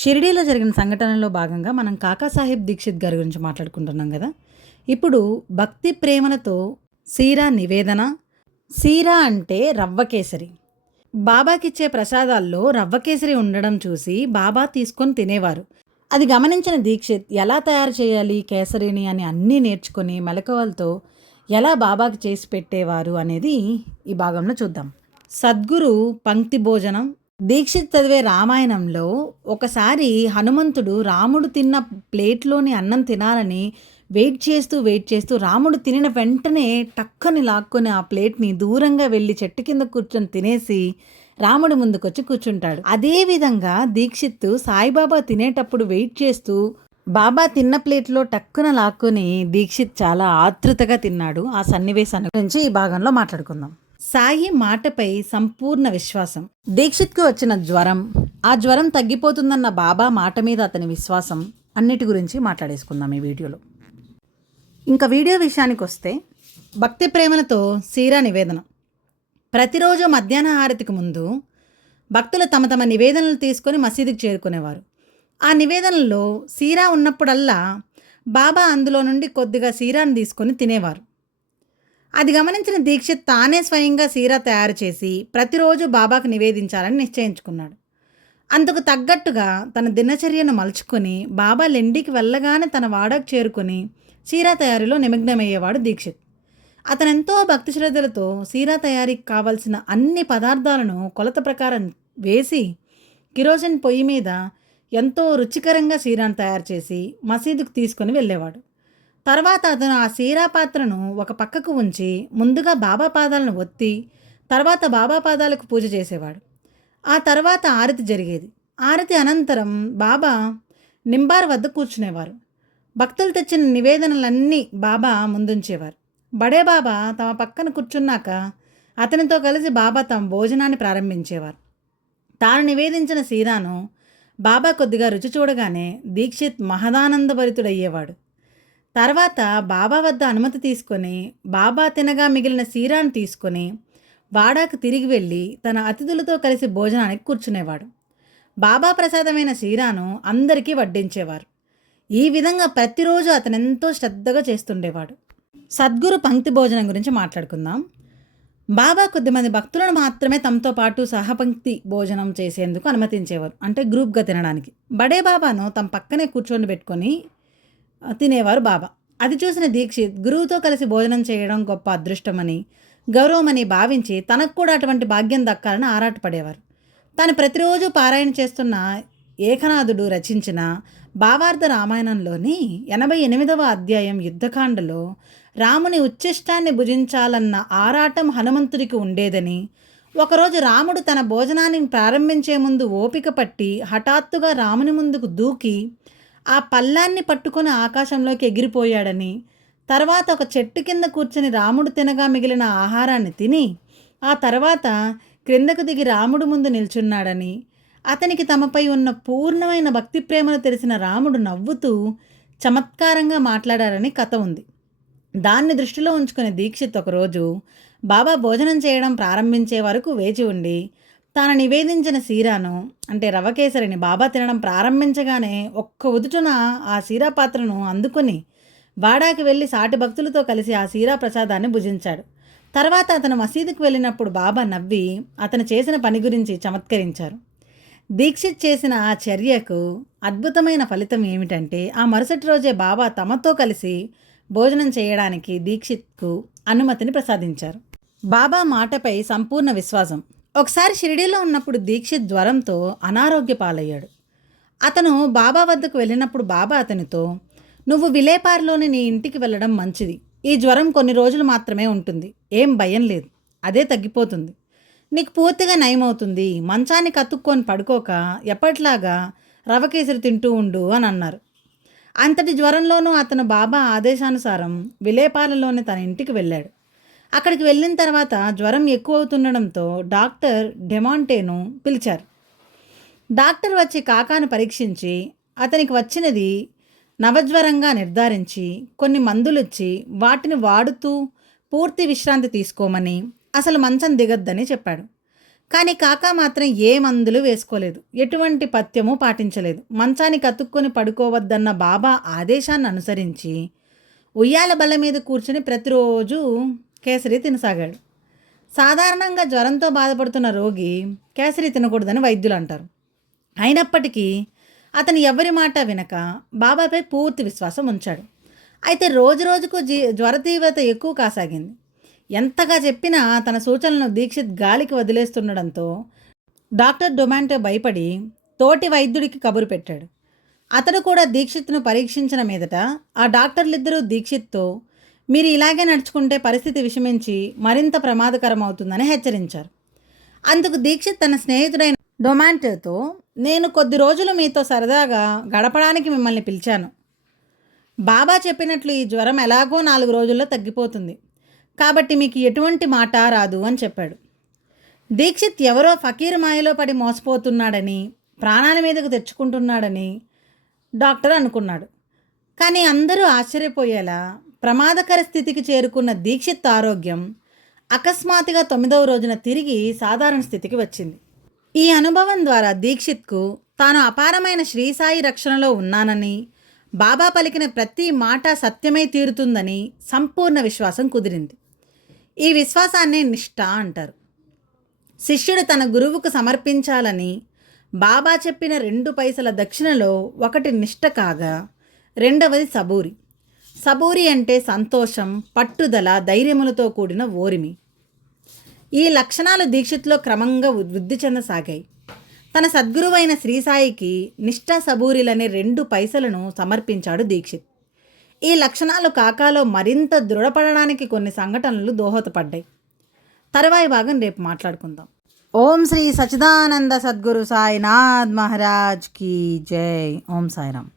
షిరిడీలో జరిగిన సంఘటనలో భాగంగా మనం కాకాసాహెబ్ దీక్షిత్ గారి గురించి మాట్లాడుకుంటున్నాం కదా. ఇప్పుడు భక్తి ప్రేమలతో సీరా నివేదన. సీరా అంటే రవ్వ కేసరి. బాబాకిచ్చే ప్రసాదాల్లో రవ్వ కేసరి ఉండడం చూసి బాబా తీసుకొని తినేవారు. అది గమనించిన దీక్షిత్ ఎలా తయారు చేయాలి కేసరిని అని అన్నీ నేర్చుకొని మెలకువలతో ఎలా బాబాకి చేసి పెట్టేవారు అనేది ఈ భాగంలో చూద్దాం. సద్గురు పంక్తి భోజనం. దీక్షిత్ చదివే రామాయణంలో ఒకసారి హనుమంతుడు రాముడు తిన్న ప్లేట్లోని అన్నం తినాలని వెయిట్ చేస్తూ రాముడు తినిన వెంటనే టక్కని లాక్కొని ఆ ప్లేట్ని దూరంగా వెళ్ళి చెట్టు కింద కూర్చొని తినేసి రాముడు ముందుకొచ్చి కూర్చుంటాడు. అదేవిధంగా దీక్షిత్ సాయిబాబా తినేటప్పుడు వెయిట్ చేస్తూ బాబా తిన్న ప్లేట్లో టక్కున లాక్కొని దీక్షిత్ చాలా ఆతృతగా తిన్నాడు. ఆ సన్నివేశాన్ని గురించి ఈ భాగంలో మాట్లాడుకుందాం. సాయి మాటపై సంపూర్ణ విశ్వాసం. దీక్షిత్కు వచ్చిన జ్వరం, ఆ జ్వరం తగ్గిపోతుందన్న బాబా మాట మీద అతని విశ్వాసం, అన్నిటి గురించి మాట్లాడేసుకుందాం ఈ వీడియోలో. ఇంకా వీడియో విషయానికి వస్తే, భక్తి ప్రేమలతో సీరా నివేదన. ప్రతిరోజు మధ్యాహ్న హారతికి ముందు భక్తులు తమ తమ నివేదనలు తీసుకొని మసీదుకి చేరుకునేవారు. ఆ నివేదనలో సీరా ఉన్నప్పుడల్లా బాబా అందులో నుండి కొద్దిగా సీరాను తీసుకొని తినేవారు. అది గమనించిన దీక్షిత్ తానే స్వయంగా సీరా తయారు చేసి ప్రతిరోజు బాబాకు నివేదించాలని నిశ్చయించుకున్నాడు. అందుకు తగ్గట్టుగా తన దినచర్యను మలుచుకొని బాబా లెండికి వెళ్ళగానే తన వాడకు చేరుకొని సీరా తయారీలో నిమగ్నమయ్యేవాడు దీక్షిత్. అతనెంతో భక్తి శ్రద్ధలతో సీరా తయారీకి కావలసిన అన్ని పదార్థాలను కొలత ప్రకారం వేసి కిరోసిన్ పొయ్యి మీద ఎంతో రుచికరంగా సీరాను తయారు చేసి మసీదుకు తీసుకొని వెళ్ళేవాడు. తర్వాత అతను ఆ సీరా పాత్రను ఒక పక్కకు ఉంచి ముందుగా బాబా పాదాలను ఒత్తి తర్వాత బాబా పాదాలకు పూజ చేసేవాడు. ఆ తర్వాత ఆరతి జరిగేది. ఆరతి అనంతరం బాబా నింబార్ వద్ద కూర్చునేవారు. భక్తులు తెచ్చిన నివేదనలన్నీ బాబా ముందుంచేవారు. బడే బాబా తమ పక్కన కూర్చున్నాక అతనితో కలిసి బాబా తమ భోజనాన్ని ప్రారంభించేవారు. తాను నివేదించిన సీరాను బాబా కొద్దిగా రుచి చూడగానే దీక్షిత్ మహదానందభరితుడయ్యేవాడు. తర్వాత బాబా వద్ద అనుమతి తీసుకొని బాబా తినగా మిగిలిన సీరాను తీసుకొని వాడాకు తిరిగి వెళ్ళి తన అతిథులతో కలిసి భోజనానికి కూర్చునేవాడు. బాబా ప్రసాదమైన సీరాను అందరికీ వడ్డించేవారు. ఈ విధంగా ప్రతిరోజు అతనెంతో శ్రద్ధగా చేస్తుండేవాడు. సద్గురు పంక్తి భోజనం గురించి మాట్లాడుకుందాం. బాబా కొద్దిమంది భక్తులను మాత్రమే తమతో పాటు సహపంక్తి భోజనం చేసేందుకు అనుమతించేవారు, అంటే గ్రూప్గా తినడానికి. బడే బాబాను తమ పక్కనే కూర్చొని పెట్టుకొని తినేవారు బాబా. అది చూసిన దీక్షిత్ గురువుతో కలిసి భోజనం చేయడం గొప్ప అదృష్టమని, గౌరవమని భావించి తనకు కూడా అటువంటి భాగ్యం దక్కాలని ఆరాటపడేవారు. తాను ప్రతిరోజు పారాయణ చేస్తున్న ఏకనాథుడు రచించిన భావార్థ రామాయణంలోని 88వ అధ్యాయం యుద్ధకాండలో రాముని ఉచ్ఛిష్టాన్ని భుజించాలన్న ఆరాటం హనుమంతుడికి ఉండేదని, ఒకరోజు రాముడు తన భోజనాన్ని ప్రారంభించే ముందు ఓపిక పట్టి హఠాత్తుగా రాముని ముందుకు దూకి ఆ పల్లాన్ని పట్టుకొని ఆకాశంలోకి ఎగిరిపోయాడని, తర్వాత ఒక చెట్టు కింద కూర్చొని రాముడు తినగా మిగిలిన ఆహారాన్ని తిని ఆ తర్వాత క్రిందకు దిగి రాముడు ముందు నిల్చున్నాడని, అతనికి తమపై ఉన్న పూర్ణమైన భక్తి ప్రేమను తెలిసిన రాముడు నవ్వుతూ చమత్కారంగా మాట్లాడారని కథ ఉంది. దాన్ని దృష్టిలో ఉంచుకుని దీక్షిత్ ఒకరోజు బాబా భోజనం చేయడం ప్రారంభించే వరకు వేచి ఉండి తాను నివేదించిన సీరాను, అంటే రవ్వకేసరిని బాబా తినడం ప్రారంభించగానే ఒక్క ఉదుటున ఆ సీరా పాత్రను అందుకొని వాడాకి వెళ్ళి సాటి భక్తులతో కలిసి ఆ సీరా ప్రసాదాన్ని భుజించాడు. తర్వాత అతను మసీదుకు వెళ్ళినప్పుడు బాబా నవ్వి అతను చేసిన పని గురించి చమత్కరించారు. దీక్షిత్ చేసిన ఆ చర్యకు అద్భుతమైన ఫలితం ఏమిటంటే, ఆ మరుసటి రోజే బాబా తమతో కలిసి భోజనం చేయడానికి దీక్షిత్కు అనుమతిని ప్రసాదించారు. బాబా మాటపై సంపూర్ణ విశ్వాసం. ఒకసారి షిరిడీలో ఉన్నప్పుడు దీక్షిత్ జ్వరంతో అనారోగ్య పాలయ్యాడు. అతను బాబా వద్దకు వెళ్ళినప్పుడు బాబా అతనితో, నువ్వు విలేపార్లోని నీ ఇంటికి వెళ్ళడం మంచిది. ఈ జ్వరం కొన్ని రోజులు మాత్రమే ఉంటుంది, ఏం భయం లేదు, అదే తగ్గిపోతుంది, నీకు పూర్తిగా నయమవుతుంది, మంచాన్ని కతుక్కొని పడుకోక ఎప్పట్లాగా రవ్వకేసరి తింటూ ఉండు అని అన్నారు. అంతటి జ్వరంలోనూ అతను బాబా ఆదేశానుసారం విలేపార్లలోని తన ఇంటికి వెళ్ళాడు. అక్కడికి వెళ్ళిన తర్వాత జ్వరం ఎక్కువ అవుతుండడంతో డాక్టర్ డెమాంటేను పిలిచారు. డాక్టర్ వచ్చి కాకాను పరీక్షించి అతనికి వచ్చినది నవజ్వరంగా నిర్ధారించి కొన్ని మందులు ఇచ్చి వాటిని వాడుతూ పూర్తి విశ్రాంతి తీసుకోమని, అసలు మంచం దిగొద్దని చెప్పాడు. కానీ కాకా మాత్రం ఏ మందులు వేసుకోలేదు, ఎటువంటి పథ్యము పాటించలేదు. మంచానికి అతుక్కొని పడుకోవద్దన్న బాబా ఆదేశాన్ని అనుసరించి ఉయ్యాల బల్ల మీద కూర్చుని ప్రతిరోజు కేసరి తినసాగాడు. సాధారణంగా జ్వరంతో బాధపడుతున్న రోగి కేసరి తినకూడదని వైద్యులు అంటారు. అయినప్పటికీ అతను ఎవరి మాట వినక బాబాపై పూర్తి విశ్వాసం ఉంచాడు. అయితే రోజు రోజుకు జ్వర తీవ్రత ఎక్కువ కాసాగింది. ఎంతగా చెప్పినా తన సూచనలను దీక్షిత్ గాలికి వదిలేస్తుండడంతో డాక్టర్ డొమాంటో భయపడి తోటి వైద్యుడికి కబురు పెట్టాడు. అతడు కూడా దీక్షిత్ను పరీక్షించిన మీదట ఆ డాక్టర్లిద్దరూ దీక్షిత్తో, మీరు ఇలాగే నడుచుకుంటే పరిస్థితి విషమించి మరింత ప్రమాదకరం అవుతుందని హెచ్చరించారు. అందుకు దీక్షిత్ తన స్నేహితుడైన డొమాంటోతో, నేను కొద్ది రోజులు మీతో సరదాగా గడపడానికి మిమ్మల్ని పిలిచాను. బాబా చెప్పినట్లు ఈ జ్వరం ఎలాగో 4 రోజుల్లో తగ్గిపోతుంది, కాబట్టి మీకు ఎటువంటి మాట రాదు అని చెప్పాడు. దీక్షిత్ ఎవరో ఫకీర్ మాయలో పడి మోసపోతున్నాడని, ప్రాణాల మీదకు తెచ్చుకుంటున్నాడని డాక్టర్ అనుకున్నాడు. కానీ అందరూ ఆశ్చర్యపోయేలా ప్రమాదకర స్థితికి చేరుకున్న దీక్షిత్ ఆరోగ్యం అకస్మాత్తుగా 9వ రోజున తిరిగి సాధారణ స్థితికి వచ్చింది. ఈ అనుభవం ద్వారా దీక్షిత్కు తాను అపారమైన శ్రీసాయి రక్షణలో ఉన్నానని, బాబా పలికిన ప్రతి మాట సత్యమై తీరుతుందని సంపూర్ణ విశ్వాసం కుదిరింది. ఈ విశ్వాసాన్నే నిష్ఠ అంటారు. శిష్యుడు తన గురువుకు సమర్పించాలని బాబా చెప్పిన 2 పైసల దక్షిణలో ఒకటి నిష్ఠ కాగా, రెండవది సబూరి. సబూరి అంటే సంతోషం, పట్టుదల, ధైర్యములతో కూడిన ఓరిమి. ఈ లక్షణాలు దీక్షిత్లో క్రమంగా వృద్ధి చెందసాగాయి. తన సద్గురువైన శ్రీసాయికి నిష్ఠ సబూరిలనే 2 పైసలను సమర్పించాడు దీక్షిత్. ఈ లక్షణాలు కాకాలో మరింత దృఢపడడానికి కొన్ని సంఘటనలు దోహదపడ్డాయి. తరువాయి భాగం రేపు మాట్లాడుకుందాం. ఓం శ్రీ సచ్చిదానంద సద్గురు సాయినాథ్ మహారాజ్ కీ జై. ఓం సాయిరామ్.